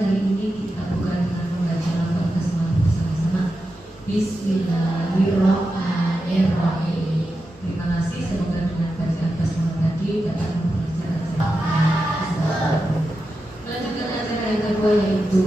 hari ini kita buka dengan membaca lafaz basmalah bersama-sama. Bismillahirrahmanirrahim. Terima kasih, semoga dengan bacaan basmalah tadi dapat memperlancar acara. Melanjutkan acara yang kedua yaitu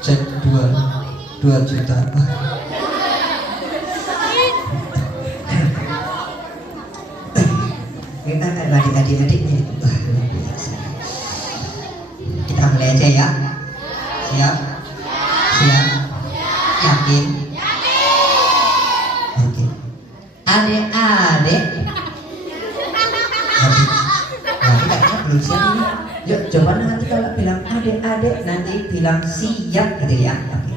cek 2 juta. Kita adik-adiknya itu kita mulai aja ya. Siap? Siap? Yakin? Oke. Adik-adik. Kayaknya belum siap ini. Yuk coba nanti kalau bilang adik-adik nanti bilang siap gitu ya. Oke.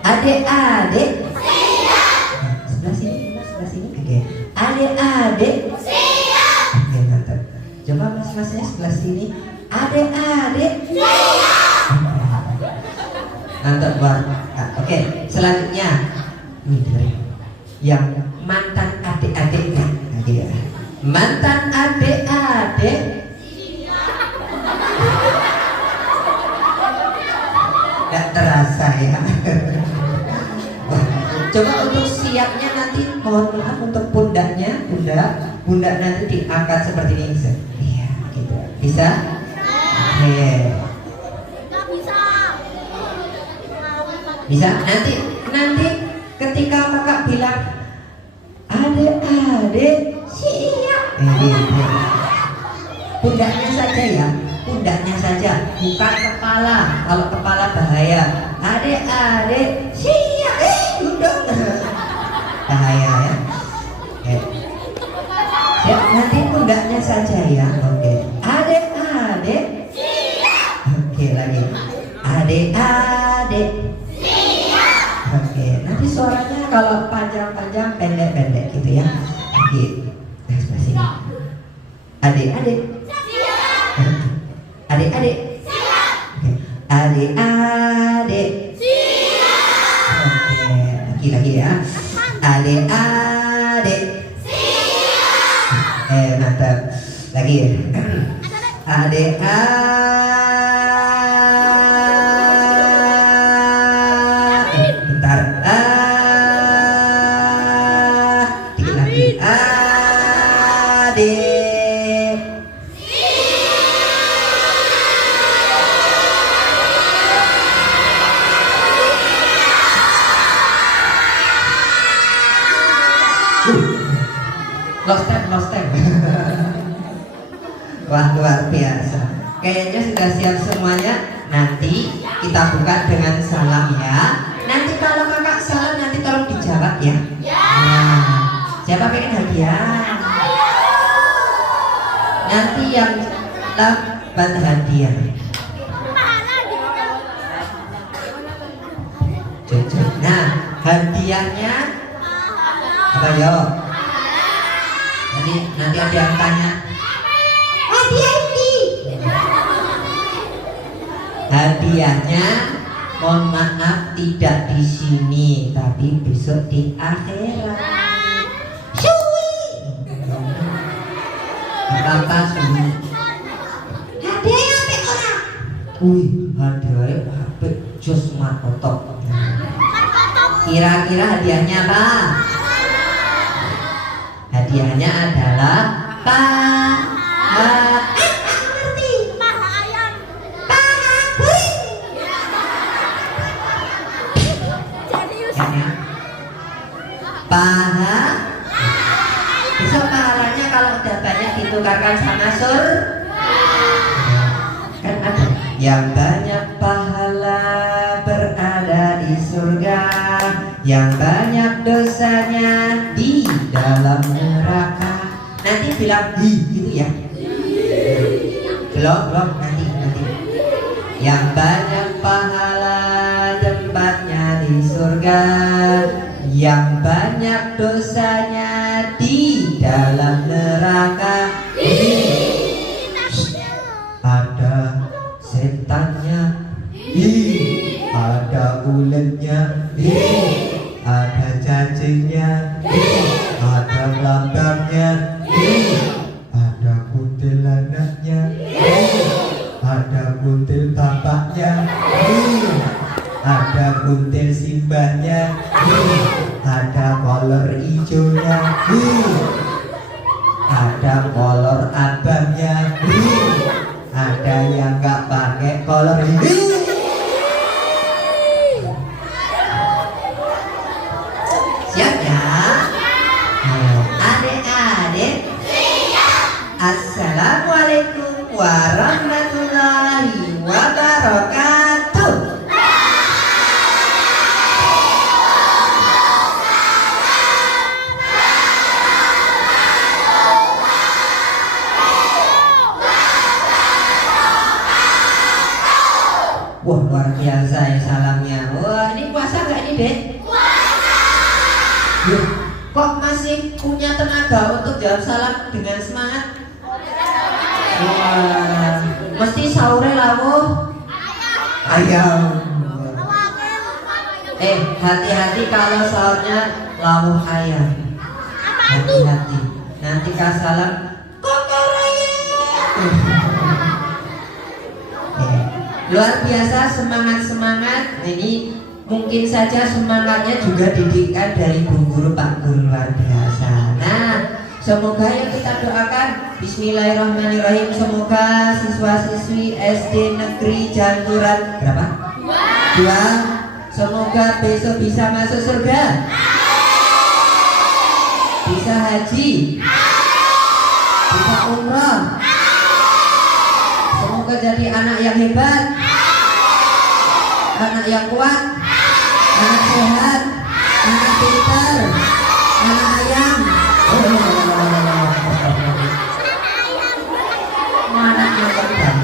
Adik-adik siap. Sebelah sini. Oke. Adik-adik siap. Oke, mantap. Coba mas-masnya sebelah sini. Adik-adik siap. Mantap banget. Oke, selanjutnya yang mantan adik-adiknya. Oke ya. Mantan adik-adik tidak terasa ya. Coba untuk siapnya nanti mohon maaf untuk pundaknya, pundak nanti diangkat seperti ini bisa. Iya, gitu. Bisa? Oke. Bisa. Nanti ketika kakak bilang adik-adik siap. Pundaknya saja ya. Pundaknya saja, bukan kepala. Kalau kepala bahaya. Adik-adik siap. Udah bahaya ya. Siap, nanti pundaknya saja ya. Oke. Adik-adik. Adik-adik. Oke. Adik-adik. Oke, lagi ya. Adik-adik. Mantap. Lagi ya. Adik-adik. Bentar. Dikit lagi. Adik. Lost time. Wah, luar biasa. Kayaknya sudah siap semuanya. Nanti kita buka dengan salam ya. Nanti kalau kakak salam nanti tolong dijawab ya. Nah, siapa pengen hadiah? Nanti yang dapat hadiah. Jujur. Nah, hadiahnya apa yo? Nanti ada yang tanya. Hadiah ini. Hadiahnya, mohon maaf tidak di sini, tapi besok di akhirat. Sui. Apa sui? Hadiah apa orang? Hadiah apa? Jos makotok. Kira-kira hadiahnya apa? Hadiahnya adalah paha. Ngerti? Paha ayam. Paha kucing. Paha. Besok pahalanya kalau udah banyak ditukarkan sama kan ada yang banyak pahala berada di surga, yang banyak dosanya di dalam neraka. Nanti bilang hi gitu ya. Belum nanti. Yang banyak pahala tempatnya di surga, yang banyak dosanya di dalam neraka. Ada setannya, ada uletnya, ada cacingnya, ada lambangnya, ada kuntilanaknya, ada kuntil bapaknya, ada kuntil simbahnya, ada kolor hijaunya, ada kolor abangnya, ada yang gak pakai kolor hijau. Siap ya? Adik-adik. Assalamualaikum warahmatullahi wabarakatuh. Wah, luar biasa ya salamnya. Wah, ini puasa nggak ini, Dek? Puasa. Kok masih punya tenaga untuk jawab salam dengan semangat? Wah, mesti sahurnya lawuh ayam. Hati-hati kalau sahurnya lawuh ayam. Hati-hati. Nanti kas salam kokor ayam. Luar biasa, semangat. Ini mungkin saja semangatnya juga didikan dari Bu Guru, Pak Guru, luar biasa. Nah, semoga yang kita doakan, bismillahirrahmanirrahim, semoga siswa-siswi SD Negeri Janturan berapa? 2. Semoga besok bisa masuk surga, bisa haji, bisa umroh. Semoga jadi anak yang hebat, anak yang kuat, anak sehat, anak pintar, anak ayam. Mana yang terbang?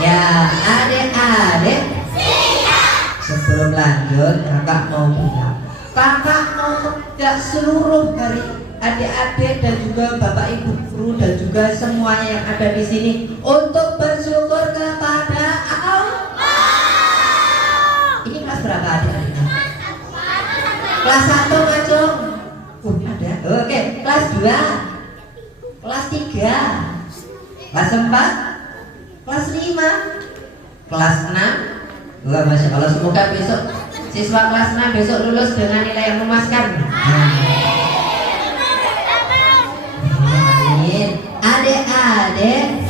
Ya, adik-adik. Sebelum lanjut, kakak mau bilang, Kakak mau mengajak seluruh dari adik-adik dan juga bapak ibu guru dan juga semua yang ada di sini untuk bersyukur kepada Allah. Ini kelas berapa adik-adiknya? Kelas 1 ngacung. Ada. Oke, kelas 2, kelas 3, kelas 4, kelas 5, kelas 6. Wah, Masya Allah, semoga besok siswa kelas 6 besok lulus dengan nilai yang memuaskan. Amin. Adik-adik,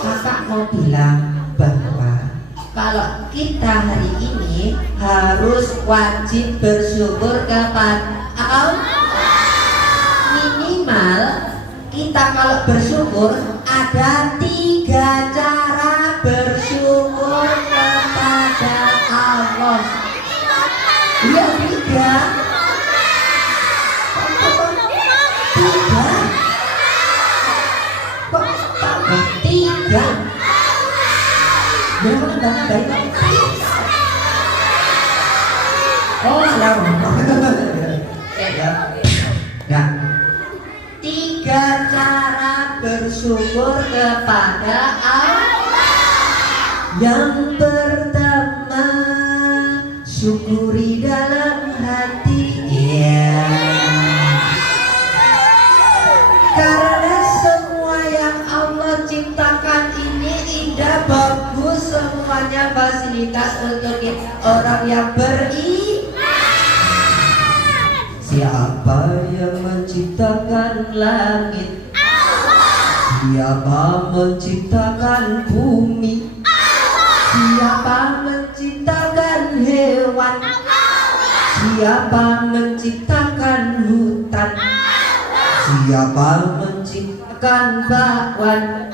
kakak mau bilang bahwa kalau kita hari ini harus wajib bersyukur kepada Allah. Minimal kita kalau bersyukur ada 3 cara bersyukur kepada Allah. Ya 3. 3. Oh, selalu. Ya. 3 cara bersyukur kepada Allah. Yang pertama, syukuri dalam hati. Karena semua yang Allah ciptakan ini indah, bagus, semuanya fasilitas untuk orang yang Siapa yang menciptakan langit? Siapa menciptakan bumi? Siapa menciptakan hewan? Siapa menciptakan hutan? Siapa menciptakan bakwan?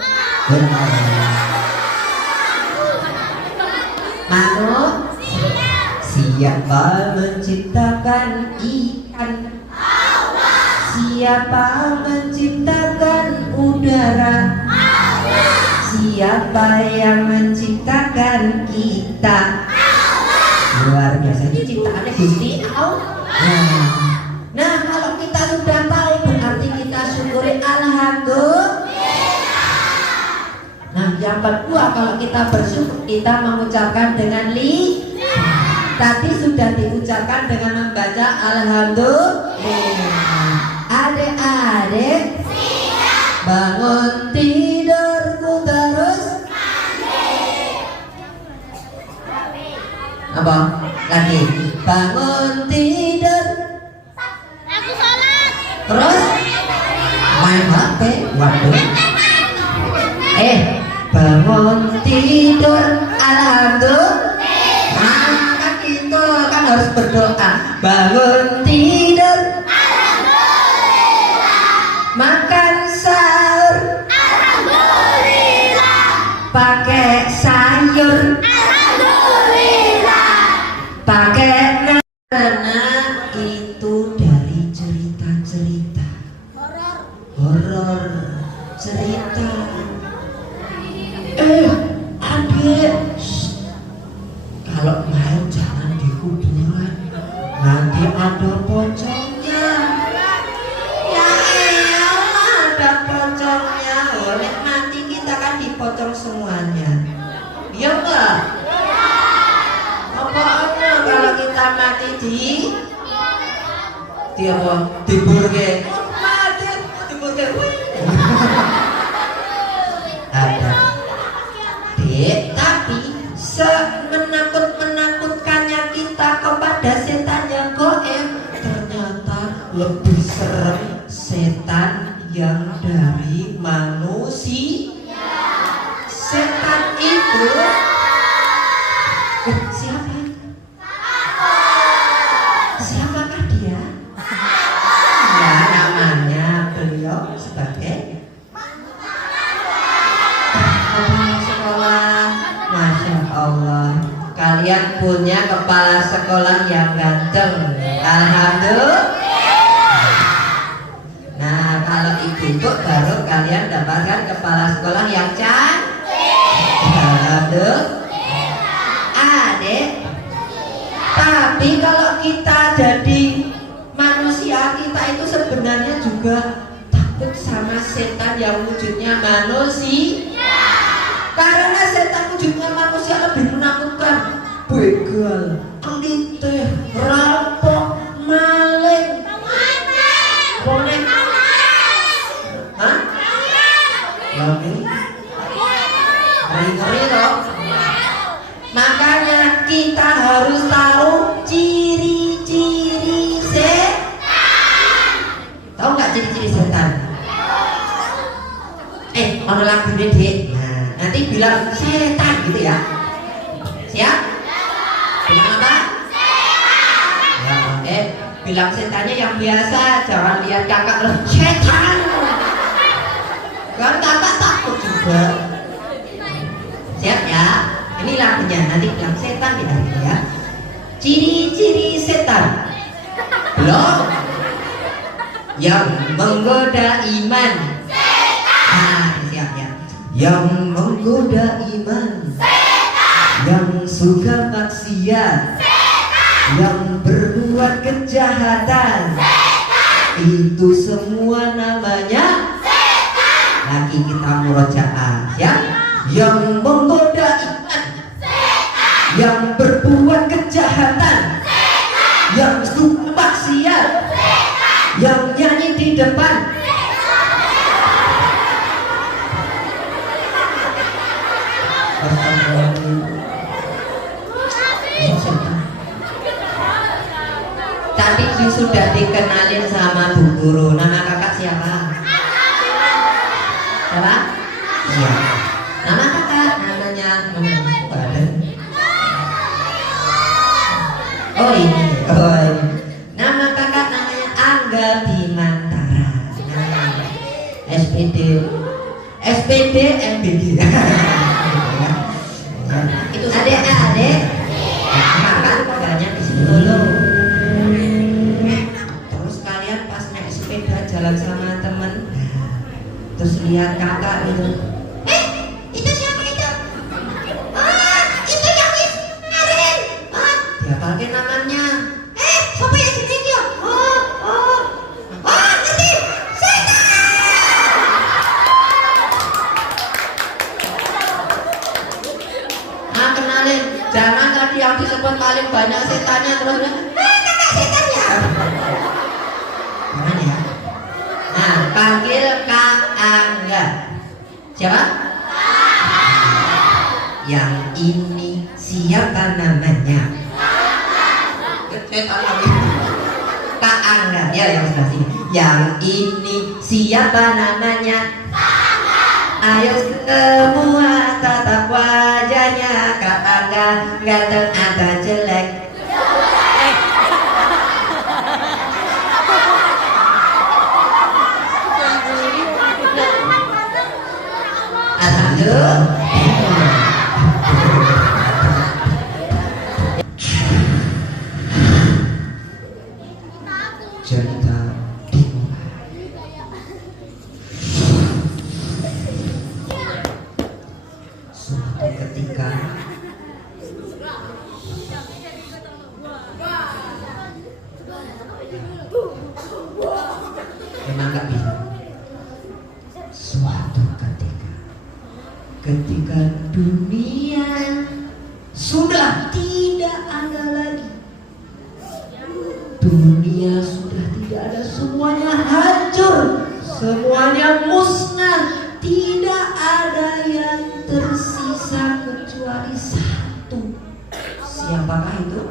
Siapa menciptakan ikan? Siapa menciptakan udara? Siapa yang menciptakan kita? Luar biasa, ini ciptaannya Gusti Allah. Nah, kalau kita sudah tahu berarti kita syukuri alhamdulillah. Nah, yang kedua, kalau kita bersyukur kita mengucapkan dengan tadi sudah diucapkan dengan membaca alhamdulillah. Adik-adik, bangun tidurku terus. Apa? Lagi. Bangun tidur. Aku sholat. Terus main HP. Waduh. Bangun tidur alhamdulillah. Kan itu kan harus berdoa. Bangun tidur alhamdulillah. Makan sahur alhamdulillah. Pakai sayur alhamdulillah. Pakai karena itu dari cerita-cerita horor cerita. Adik, kalau main jangan di kuburan, nanti ada pocongnya. Ya elah, ada pocongnya. Oleh nanti kita kan dipocong semuanya. Iya enggak? Apa-apa kalau kita mati di apa? Diburge. Mati diburge. Ada. Tapi semenakut-menakutkannya kita kepada setan yang goib, ternyata lebih serem setan yang dari manusia. Setan itu siapa? Siapakah dia? Ya, namanya beliau sebagai Masya Allah, kalian punya kepala sekolah yang ganteng. Alhamdulillah. Nah, kalau ibu baru kalian dapatkan kepala sekolah yang cantik. Alhamdulillah. Adik, tapi kalau kita itu sebenarnya juga takut sama setan yang wujudnya manusia. Karena setan wujudnya manusia lebih menakutkan. Begal, kelitih, rampok, maling, bonek. Hah? Ngeri loh. Makanya kita harus tahu ciri-ciri setan. Tahu nggak ciri-ciri setan? Ono lagu Dek. Nah, nanti bilang setan gitu ya. Siap? Bilang apa? Setan. Ya, bilang setannya yang biasa, jangan lihat kakak loh. Setan. Kan kakak takut juga. Siap ya? Ini lagunya, nanti bilang setan ya. Ciri-ciri setan. Belum. Yang menggoda iman. Setan. Siap ya. Yang menggoda iman. Setan. Yang suka maksiat. Setan. Yang berbuat kejahatan. Setan. Itu semua namanya setan. Lagi kita murojaah ya. Yang menggoda iman, setan. Yang berbuat kejahatan, setan. Yang suka maksiat, setan. Yang nyanyi di depan, setan. Tadi sudah dikenalin sama Bu Guru. Nama kakak siapa? Siapa? Iya. Nama kakak namanya Oh ini. Nama kakak namanya Angga Bimantara. SPD MBG. Itu adek. Kakak banyak di sini dulu. Terus kalian pas naik sepeda jalan sama temen, terus lihat kakak itu. Itu siapa itu? Itu yang kemarin. Dia pakai namanya. Siapa yang sini dia? Nanti setan. Kenalin. Jangan tadi yang disebut paling banyak setannya terus. Kakak setan ya. Gimana ya? Nah, panggil Kak Angga. Siapa? Yang ini siapa namanya? Kak Angga. Ya, yang sebelah sini. Yang ini siapa namanya? Ayo semua tatap wajahnya Kak Angga, ganteng atau jelek? Cerita dimulai. Suatu ketika memang gak bisa. Suatu ketika dunia sudah tidak ada lagi. Dunia sudah tidak ada, semuanya hancur, semuanya musnah, tidak ada yang tersisa kecuali satu. Siapakah itu?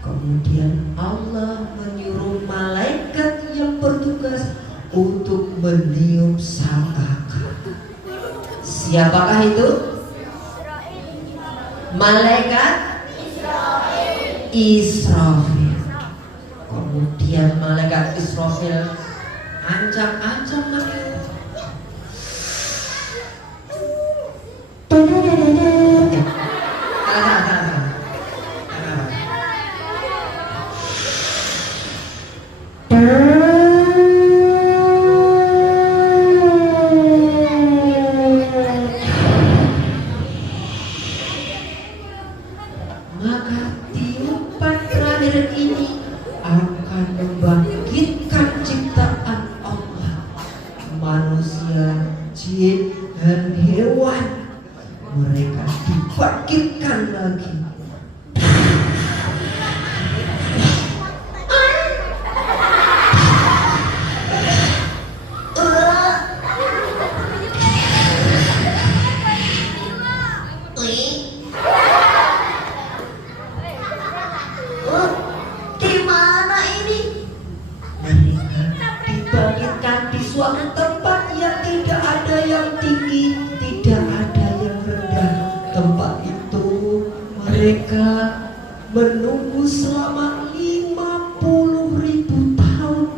Kemudian Allah menyuruh malaikat yang bertugas untuk meniup sangkakala. Siapakah itu? Malaikat Israfil. Kemudian malaikat Israfil ancam-ancam meniup. Maka tiupan terakhir ini akan akan membangkitkan ciptaan Allah, manusia, jin, dan hewan. Mereka dibangkitkan lagi. Di mana ini? Mereka dibangkitkan di suatu tempat yang tidak ada yang tinggi, tidak ada yang rendah. Tempat itu mereka menunggu selama 50.000 tahun,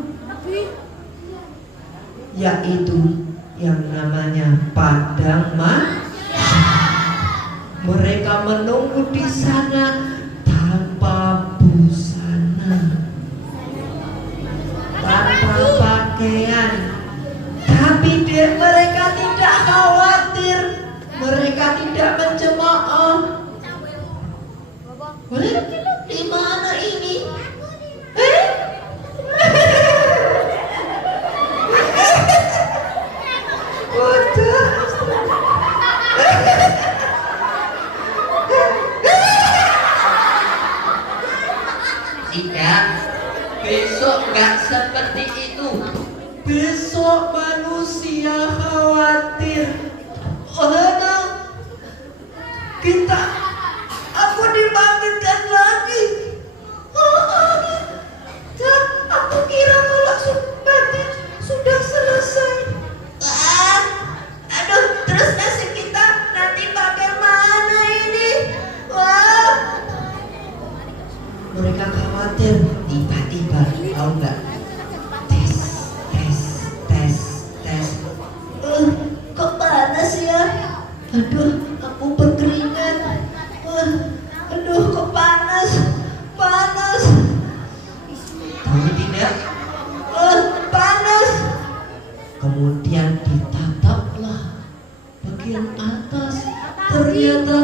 yaitu yang namanya padang mahsyar. Mereka menunggu di sana tanpa busana, tanpa pakaian. Tapi mereka tidak khawatir, mereka tidak mencemooh. Di mana ini? Tidak, besok nggak seperti itu. Besok manusia khawatir. Aku dibangkitkan lagi. Aku kira kalau mati sudah selesai. Aduh, terus nasib kita nanti bagaimana ini? Mereka khawatir. Tiba-tiba, tahu nggak? Tes. Kok panas ya? Aduh, aku berkeringat. Aduh, kok panas. Tahu tidak? Panas. Kemudian ditataplah bagian atas. Ternyata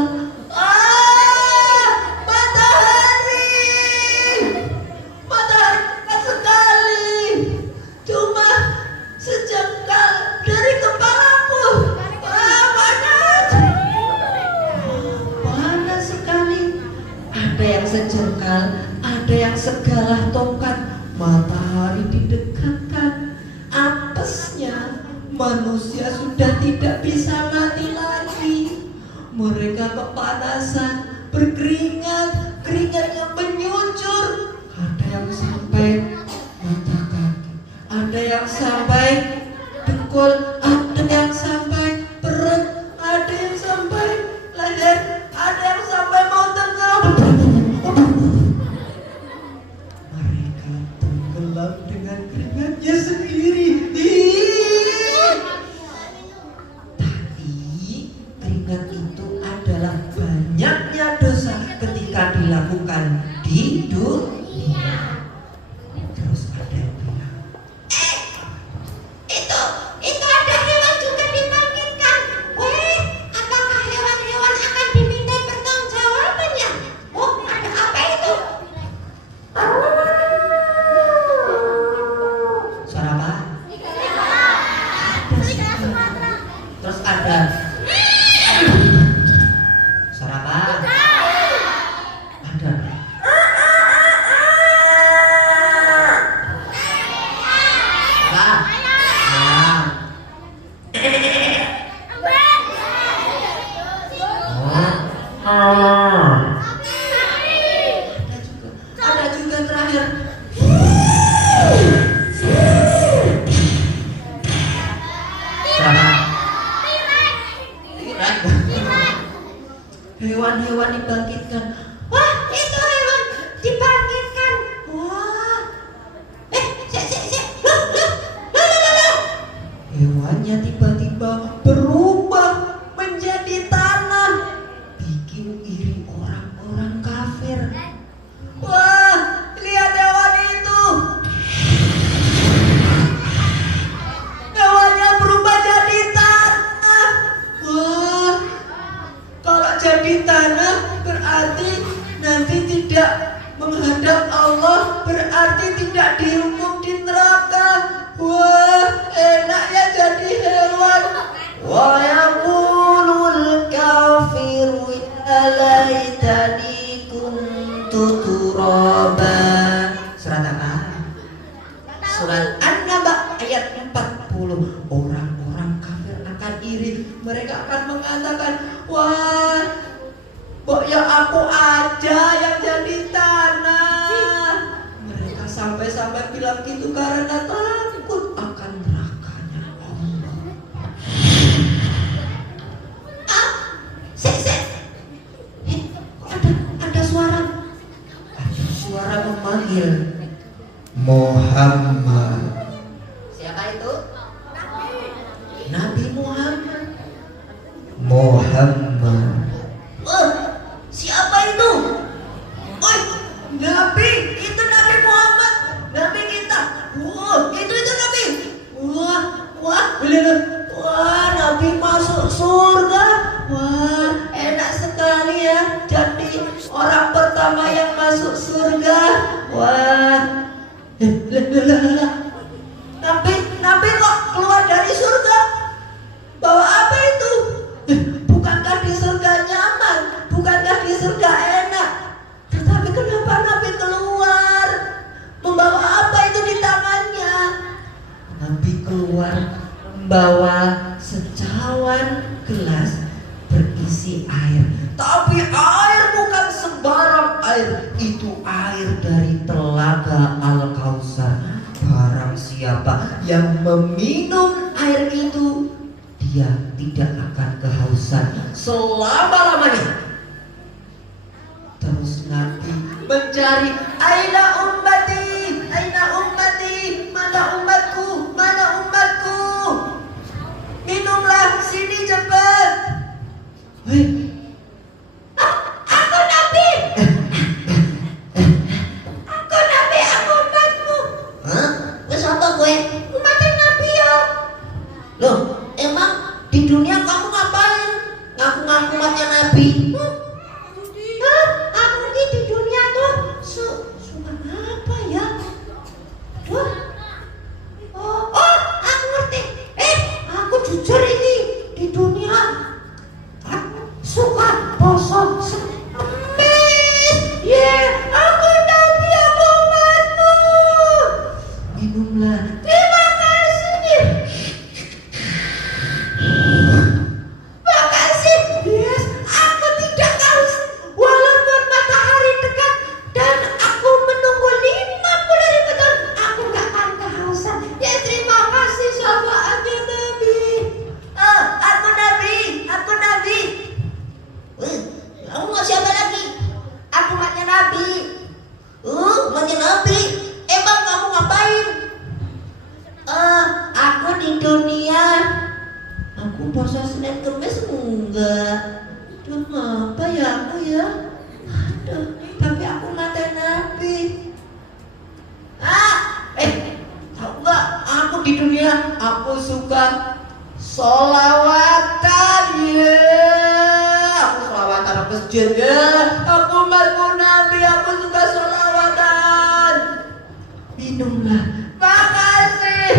sejengkal, ada yang segalah tongkat. Matahari didekatkan, apesnya manusia sudah tidak bisa mati lagi. Mereka kepanasan, berkeringat, keringatnya menyucur. Ada yang sampai mata kaki, ada yang sampai dengkul, ada yang sampai perut, ada yang sampai leher, ada yang sampai mau tengah. Mereka tenggelam dengan keringatnya sendiri. Tapi keringat itu adalah banyaknya dosa ketika dilakukan di dunia. Terus ada yang bilang, Itu ada hewan juga dibangkitkan. Weh, apakah hewan-hewan akan diminta pertanggungjawabannya? Oh, ada apa itu? suara apa? Terus ada suara apa? Ada. Apa? Ayam. Ada juga terakhir. Hewan-hewan dibangkitkan. Wah, itu hewan dibangkitkan. Wah. Hewannya tiba-tiba berubah menjadi tanah, bikin iri orang-orang kafir. Wah, lihat hewan itu. Hewannya berubah jadi tanah. Wah, kalau jadi tanah berarti nanti tidak menghadap Allah, berarti berarti tidak dihukum di neraka. Wah, enak ya jadi hewan. Wa yaqulul kafiru ya laitani kuntu turaba. Surat apa? Surat An-Naba ayat 40. Orang-orang kafir akan iri. Mereka akan mengatakan, wah, kok ya aku aja yang jadi tanah. Mereka sampai-sampai bilang gitu karena takut akan nerakanya Allah. Ada suara. Ada suara memanggil Muhammad. Siapa itu? Nabi Muhammad. Muhammad. Siapa itu? Oi, Nabi, itu Nabi Muhammad, Nabi kita. Wah, itu Nabi. Wah, Nabi masuk surga. Wah, enak sekali ya jadi orang pertama yang masuk surga. Wah, Nabi kok keluar dari surga? bawa apa itu? Bukankah di surga nyaman? Bukankah di surga enak? Tetapi kenapa Nabi keluar? Membawa apa itu di tangannya? Nabi keluar membawa secawan gelas berisi air. Tapi air bukan sembarang air. Itu air dari telaga Al-Kautsar. Barang siapa yang meminum air itu, dia tidak akan kehausan selama-lamanya. Terus Nabi mencari, aina ummati, mana umatku, mana umatku. Minumlah, sini cepat. Aku Nabi. Aku umatmu. Hah? Wes apa gue? Umatnya Nabi ya. Loh, Emang di dunia kamu ngapain? Ngaku-ngaku umatnya Nabi? Aku di dunia tuh suka apa ya? Oh, aku ngerti. Aku jujur ini di dunia aku suka poso semis. Aku Nabi, aku umatmu. minumlah. Terima kasih. Makasih. Yes, aku tidak haus walaupun matahari dekat dan aku menunggu 50.000 tahun. Aku gak akan kehausan. Ya terima kasih syafaatnya Nabi. Aku Nabi. Kamu mau siapa lagi? Aku umatnya Nabi. Umatnya Nabi. Emang kamu ngapain? Aku di dunia. Aku puasa Senin Kemis enggak. Duh, apa ya aku ya? Aduh, tapi aku mata Nabi. Tahu nggak? Aku di dunia, aku suka sholawatan ya. Aku sholawatan ke masjid ya. Aku umatmu Nabi, aku suka sholawatan. Minumlah. Makasih.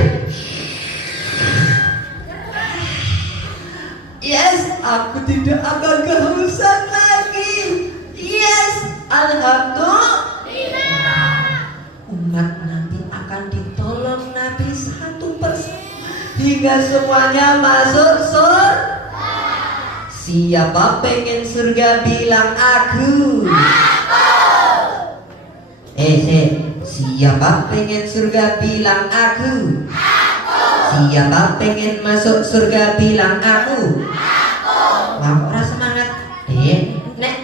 Yes, aku tidak akan kehausan lagi. Yes, alhamdulillah. Umat nanti akan ditolong Nabi satu persatu hingga semuanya masuk surga. Siapa pengen surga bilang aku. Siapa pengen surga bilang aku. Siapa pengen masuk surga bilang aku. Wah, orang semangat. Nek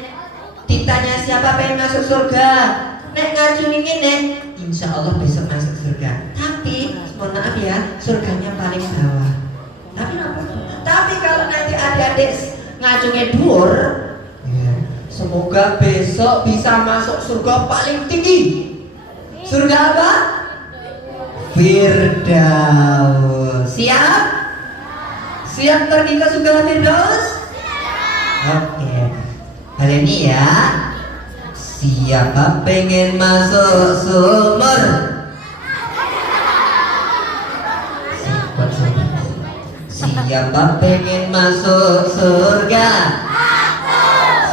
ditanya siapa pengen masuk surga, nek ngacungin nek, insya Allah besok masuk surga. Tapi mohon maaf ya, surganya paling bawah. Tapi kalau nanti adik-adik ngacungnya dhuwur, semoga besok bisa masuk surga paling tinggi. Surga apa? Firdaus. Siap? Siap pergi ke surga Firdaus? Oke. Kali ini ya, Siapa pengen masuk sumur? Siapa pengen masuk surga?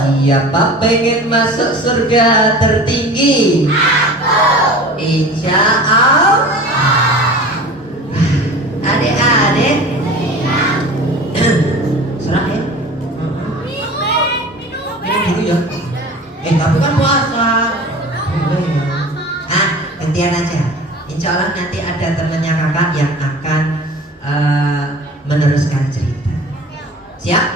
Siapa pengen masuk surga tertinggi? Insya Allah. Adik-adik, serah ya. Minum dulu ya. Tapi kan puasa. Gantian aja. Insya Allah nanti ada temannya kakak yang akan meneruskan cerita. Siap?